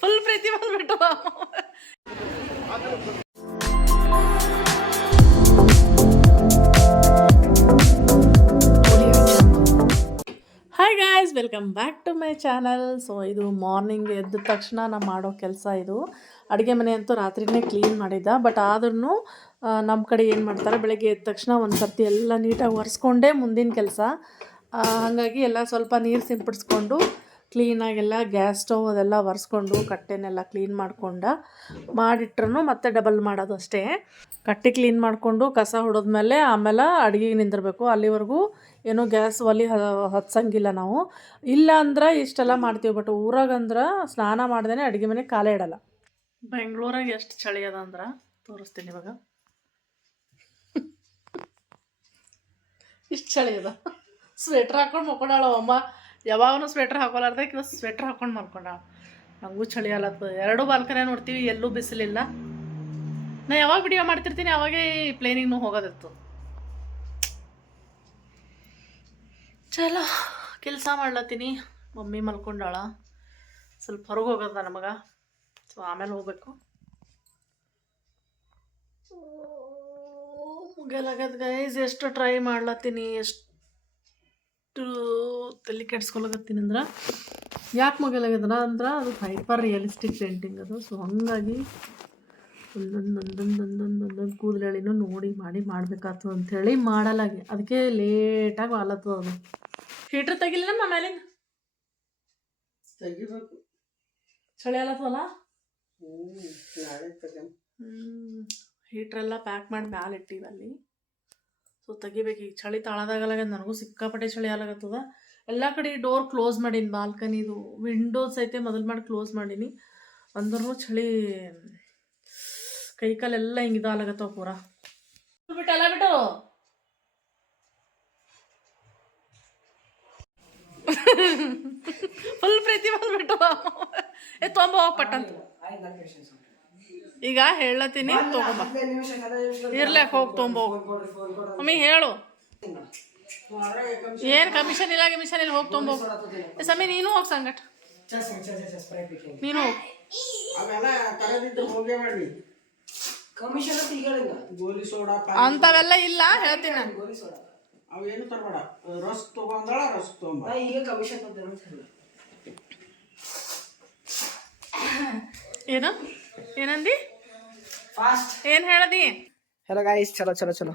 Full ಪ್ರೀತಿ ಬಂದ್ಬಿಟ್ಟು hi guys welcome back to my channel so ಇದು ಮಾರ್ನಿಂಗ್ ಎದ್ದ ತಕ್ಷಣ ನಾನು ಮಾಡೋ ಕೆಲಸ ಇದು. ಅಡುಗೆ ಮನೆ ಅಂತೂ ರಾತ್ರಿನೇ ಕ್ಲೀನ್ ಮಾಡಿದ್ದ. ಬಟ್ ಆದ್ರೂ ನಮ್ಮ ಕಡೆ ಏನು ಮಾಡ್ತಾರೆ, ಬೆಳಗ್ಗೆ ಎದ್ದ ತಕ್ಷಣ ಒಂದು ಸರ್ತಿ ಎಲ್ಲ ನೀಟಾಗಿ ಒರೆಸ್ಕೊಂಡೇ ಮುಂದಿನ ಕೆಲಸ. ಹಾಗಾಗಿ ಎಲ್ಲ ಸ್ವಲ್ಪ ನೀರು ಸಿಂಪಡಿಸ್ಕೊಂಡು ಕ್ಲೀನಾಗೆಲ್ಲ ಗ್ಯಾಸ್ ಸ್ಟೌವ್ ಅದೆಲ್ಲ ಒರೆಸ್ಕೊಂಡು ಕಟ್ಟೆನೆಲ್ಲ ಕ್ಲೀನ್ ಮಾಡ್ಕೊಂಡು ಮಾಡಿಟ್ರೂ ಮತ್ತೆ ಡಬಲ್ ಮಾಡೋದು ಅಷ್ಟೇ. ಕಟ್ಟೆ ಕ್ಲೀನ್ ಮಾಡಿಕೊಂಡು ಕಸ ಹೊಡೆದ್ಮೇಲೆ ಆಮೇಲೆ ಅಡುಗೆಗೆ ನಿಂದಿರಬೇಕು. ಅಲ್ಲಿವರೆಗೂ ಏನೋ ಗ್ಯಾಸ್ ಒಲಿ ಹತ್ಸಂಗಿಲ್ಲ ನಾವು. ಇಲ್ಲ ಅಂದ್ರೆ ಇಷ್ಟೆಲ್ಲ ಮಾಡ್ತೀವಿ ಬಟ್ ಊರಾಗಂದ್ರೆ ಸ್ನಾನ ಮಾಡ್ದೇ ಅಡುಗೆ ಮನೆ ಕಾಲೇ ಇಡಲ್ಲ. ಬೆಂಗಳೂರಾಗ ಎಷ್ಟು ಚಳಿ ಅದ ಅಂದ್ರೆ? ತೋರಿಸ್ತೀನಿ ಇವಾಗ. ಇಷ್ಟು ಚಳಿ ಅದ. ಸ್ವೆಟ್ರ್ ಹಾಕೊಂಡು ಮಲ್ಕೊಂಡಾಳ ಯಾವಾಗಲೂ ಸ್ವೆಟ್ರ್ ಹಾಕೋಲಾರ್ದೆ ಇವತ್ತು ಸ್ವೆಟ್ರ್ ಹಾಕೊಂಡು ಮಲ್ಕೊಂಡಾಳ ನನಗೂ ಚಳಿ ಅಲ್ಲತ್ತದ ಎರಡು ಬಾಲ್ಕನೇ ನೋಡ್ತೀವಿ, ಎಲ್ಲೂ ಬಿಸಿಲಿಲ್ಲ. ನಾ ಯಾವಾಗ ವಿಡಿಯೋ ಮಾಡ್ತಿರ್ತೀನಿ, ಅವಾಗೇ ಪ್ಲೇನಿಗೂ ಹೋಗೋದಿತ್ತು. ಚಲೋ, ಕೆಲಸ ಮಾಡ್ಲತ್ತೀನಿ. ಮಮ್ಮಿ ಮಲ್ಕೊಂಡಾಳ. ಸ್ವಲ್ಪ ಹೊರಗೆ ಹೋಗೋದ ನಮಗೆ. ಸೊ ಆಮೇಲೆ ಹೋಗ್ಬೇಕು. ಮುಗಿಯಲಾಗದ ಗೈಸ್ ಎಷ್ಟು ಟ್ರೈ ಮಾಡ್ಲತ್ತೀನಿ, ಎಷ್ಟು ತಲೆ ಅಂದ್ರೆ ಯಾಕೆ ಮುಗಿಯಲಾಗದನ ಅಂದ್ರೆ ಅದು ಹೈಪರ್ ರಿಯಲಿಸ್ಟಿಕ್ ಪೇಂಟಿಂಗ್ ಅದು. ಸೊ ಹಂಗಾಗಿ ಒಂದೊಂದು ಒಂದೊಂದು ಒಂದೊಂದು ಒಂದೊಂದು ಕೂದಲೆಳಿನೂ ನೋಡಿ ಮಾಡಿ ಮಾಡಬೇಕಾಯ್ತು ಅಂಥೇಳಿ ಮಾಡಲಾಗಿ. ಅದಕ್ಕೆ ಲೇಟಾಗಿ ಆಲತ್ತು ಅದು. ಹೀಟ್ರ್ ತೆಗಿಲ್ಲ ನಮ್ಮ ಮೇಲಿಂದ ತೆಗಿಬೇಕು. ಚಳಿ ತಗೊಂಡ್ ಹೀಟ್ರೆಲ್ಲ ಪ್ಯಾಕ್ ಮಾಡಿ ಮ್ಯಾಲೆ ಇಟ್ಟಿವಲ್ಲಿ. ಸೊ ತೆಗಿಬೇಕು ಈಗ ಚಳಿ ತಾಳದಾಗಲಾಗ ನನಗೂ. ಸಿಕ್ಕಾಪಟ್ಟೆ ಚಳಿ ಆಲಾಗತ್ತದ. ಎಲ್ಲ ಕಡೆ ಡೋರ್ ಕ್ಲೋಸ್ ಮಾಡೀನಿ ಬಾಲ್ಕನಿದು ವಿಂಡೋಸ್ ಐತೆ ಮೊದಲು ಮಾಡಿ ಕ್ಲೋಸ್ ಮಾಡೀನಿ. ಅಂದ್ರೂ ಚಳಿ ಕೈ ಕಾಲೆಲ್ಲ ಹಿಂಗೆ ಇದಾಗತ್ತವ ಪೂರ. ಬಿಟ್ಟು ಎಲ್ಲ ಬಿಟ್ಟು ಫುಲ್ ಪ್ರೀತಿ ಬಂದ್ಬಿಟ್ಟು ಏ ತೊಂಬ ಪಟ್ಟಂತ. ಈಗ ಹೇಳತ್ತೀನಿ ತಗೊಂಬ ಇರ್ಲೇ ಹೋಗಿ ತೊಂಬ ಮಮ್ಮಿ ಹೇಳು. ಏನ್ ಕಮಿಷನ್ ಇಲ್ಲ ಕಮಿಷನ್ ಇಲ್ಲ ಹೋಗಿ ತೊಗೊಂಡು ಏ ಸಮಿ ನೀನು ಹೋಗ್ ಸಂಗಟ. ನೀನು ಅಂತವೆಲ್ಲ ಇಲ್ಲ ಹೇಳ್ತೀನಿ ನಾನು. ಅವೇನು ತರಬೇಡ. ರಸ್ ತಗೊಂಡಳ ರಸ್ ತಗೊಂಬ. ಈಗ ಕಮಿಷನ್ ಏನು ಏನಂದಿ? ಫಾಸ್ಟ್ ಏನ್ ಹೇಳದಿ? ಹಲೋ ಗಾಯ್ಸ್ ಚಲೋ ಚಲೋ ಚಲೋ.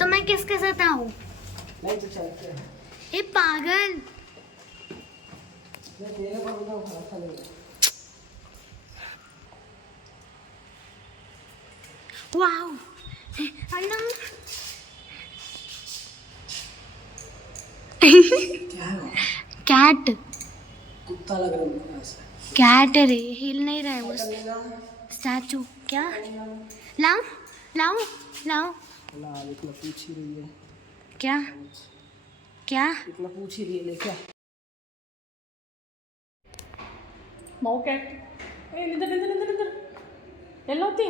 तो मैं किसके साथ आऊँ? ये पागल। वाओ। अन्ना कैट। कुत्ता लग रहा है कैट रे हिल नहीं रहा है वो स्टैचू क्या? लाओ लाओ लाओ। इतना पूछ ही रही है क्या क्या इतना पूछ ही रही है लेके आ। ಮೌಕೆ ಏ ನಿಂದ ನಿಂದ ನಿಂದ ನಿಂದ ಎಲ್ಲೋತಿ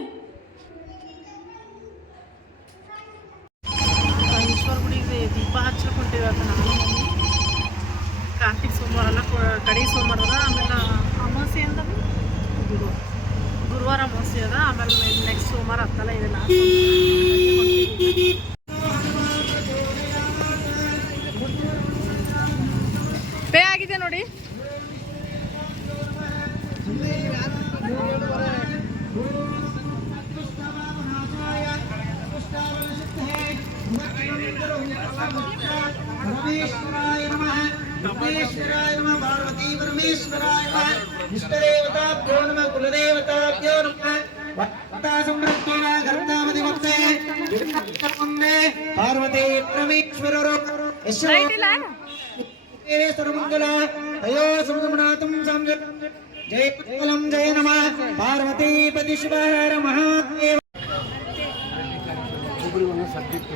ಈಶ್ವರ ಗುಡಿಗೆ ದೀಪ ಹಚ್ಚಿಕೊಂಡಿವಿ ಅಂತ ನಾನು ಮಮ್ಮಿ ಕಾರ್ತಿಕ್ ಸೋಮವಾರ ಅಲ್ಲ ಕೊ- ಕಡೆ ಸೋಮವಾರ ಅದ ಆಮೇಲೆ ಅಮಾವಾಸ್ಯೆ ಅಂದ ಗುರು ಗುರುವಾರ ಅಮಾವಾಸ್ಯೆ ಅದ ಆಮೇಲೆ ನೆಕ್ಸ್ಟ್ ಸೋಮವಾರ ಹತ್ತಲ್ಲ ಇದೆ ಲಾಸ್ಟ್ ಪೇ ಆಗಿದೆ ನೋಡಿ ಪರಮೇಶ್ವರಾಯ ನಮಃ ಪರಮೇಶ್ವರಾಯ ನಮಃ ಪಾರ್ವತಿ ಪರಮೇಶ್ವರಾಯ ನಮಃ ಇಷ್ಟದೇವತಾಭ್ಯೋ ನಮಃ ಕುಲದೇವತಾಭ್ಯೋ పార్వతీ ప్రమేశ్వర సర్వమంగళ తయో సమనాథం సంజ జయ పుత్కలం జయ నమ. పార్వతీపతి శివహర మహాదేవ సబ్జెక్ట్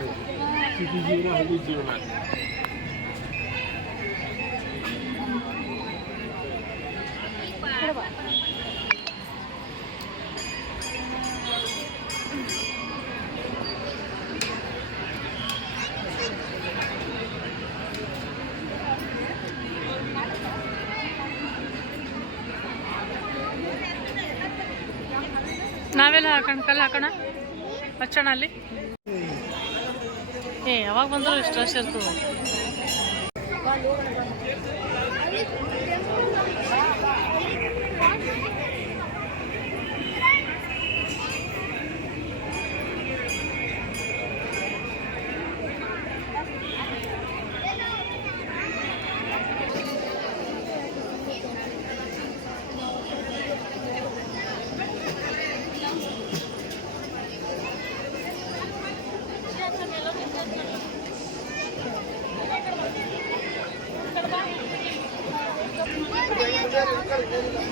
ನಾವೆಲ್ಲ ಹಾಕೋಣ ಕಲ್ಲು ಹಾಕೋಣ? ಹಚ್ಚೋಣ ಅಲ್ಲಿ. ಏ ಯಾವಾಗ ಬಂದರೂ ಇಷ್ಟು ರಶ್ ಇರ್ತದೆ. ಹೇಳಿನಿ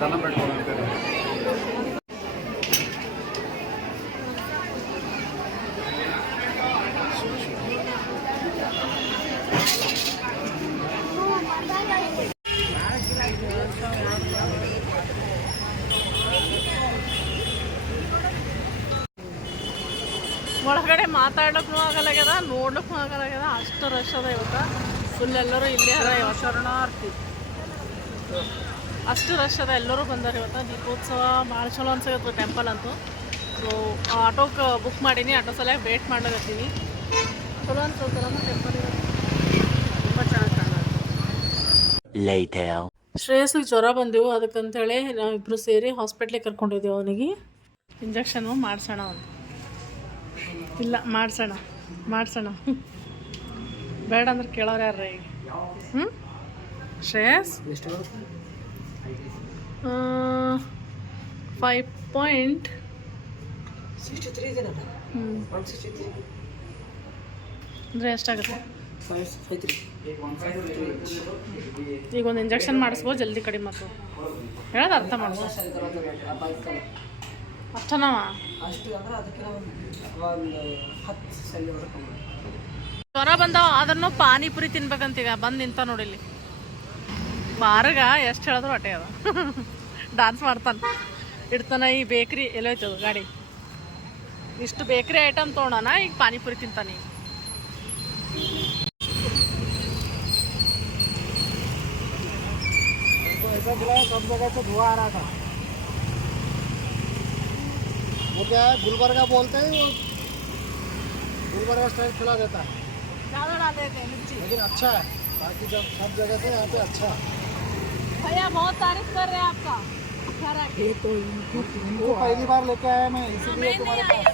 దండం పెట్టుకోవడం ಮಾತಾಡೋಕ್ಕೂ ಆಗಲಾಗ್ಯದ ನೋಡೋಕ್ಕೂ ಆಗಲಾಗ್ಯದ ಅಷ್ಟು ರಶ್ ಅದ ಇವತ್ತು. ಫುಲ್ ಎಲ್ಲರೂ ಇಲ್ಲೇ ಅದ ಇವತ್ತು. ಶರಣಾರ್ಥಿ. ಅಷ್ಟು ರಶ್ ಅದ ಎಲ್ಲರೂ ಬಂದಾರ ಇವತ್ತು. ದೀಪೋತ್ಸವ ಭಾಳ ಚಲೋ ಅನ್ಸಕತ್ತು ಟೆಂಪಲ್ ಅಂತೂ. ಸೊ ಆಟೋಕ್ಕೆ ಬುಕ್ ಮಾಡೀನಿ ಆಟೋ ಸಲ ವೇಟ್ ಮಾಡ್ಲಾಗತ್ತೀನಿ ಚಲೋ ಅನ್ಸತ್ತಲ್ಲ ಟೆಂಪಲ್ ತುಂಬ ಚೆನ್ನಾಗಿ ಕಾಣುತ್ತೆ. ಶ್ರೇಯಸ್ಸಿಗೆ ಜ್ವರ ಬಂದೆವು ಅದಕ್ಕಂತೇಳಿ ನಾವಿಬ್ರು ಸೇರಿ ಹಾಸ್ಪಿಟ್ಲಿಗೆ ಕರ್ಕೊಂಡಿದ್ದೆವು ಅವನಿಗೆ. ಇಂಜೆಕ್ಷನು ಮಾಡಿಸೋಣ ಅವನು ಇಲ್ಲ ಮಾಡ್ಸೋಣ ಮಾಡ್ಸೋಣ. ಬೇಡ ಅಂದ್ರೆ ಕೇಳೋರು ಯಾರ ಈಗ ಹ್ಞೂ ಶ್ರೇಯಸ್ ಫೈವ್ ಪಾಯಿಂಟ್ ಅಂದರೆ ಎಷ್ಟಾಗುತ್ತೆ? ಈಗ ಒಂದು ಇಂಜೆಕ್ಷನ್ ಮಾಡಿಸ್ಬೋದು ಜಲ್ದಿ ಕಡಿಮೆ ಮತ್ತು ಹೇಳೋದು ಅರ್ಥ ಮಾಡ್ಬೋದು. ಅಷ್ಟನವ ಅಷ್ಟು ಅಂದ್ರೆ ಅದಕ್ಕೆ ಒಂದು ಹತ್ತು ಸೆಲ್ವರೆಗೆ ಜ್ವರ ಬಂದಾವ ಆದ್ರೂ ಪಾನಿಪುರಿ ತಿನ್ಬೇಕಂತೀಗ ಬಂದು ನಿಂತ ನೋಡಿಲ್ಲಿ ಬಾರಗ ಎಷ್ಟು ಹೇಳಿದ್ರು ಹೊಟ್ಟೆ ಅದ ಡಾನ್ಸ್ ಮಾಡ್ತಾನೆ ಇಡ್ತಾನ ಈ ಬೇಕ್ರಿ ಎಲ್ಲೋಯ್ತದ ಗಾಡಿ ಇಷ್ಟು ಬೇಕ್ರಿ ಐಟಮ್ ತೊಗೊಳೋಣ ಈಗ ಪಾನಿಪುರಿ ತಿಂತಾನೆ ಈಗ ऐसा बुलाया सब जगह से धुआं आ रहा था वो क्या है गुलबर्गा बोलते हैं वो गुलबर्गा स्टाइल खिला देता है। लेकिन अच्छा है बाकी जब सब जगह से यहाँ पे अच्छा है। भैया बहुत तारीफ़ कर रहे हैं आपका। ये तो इनको पहली बार लेके आया मैं इसीलिए तुम्हारे पास।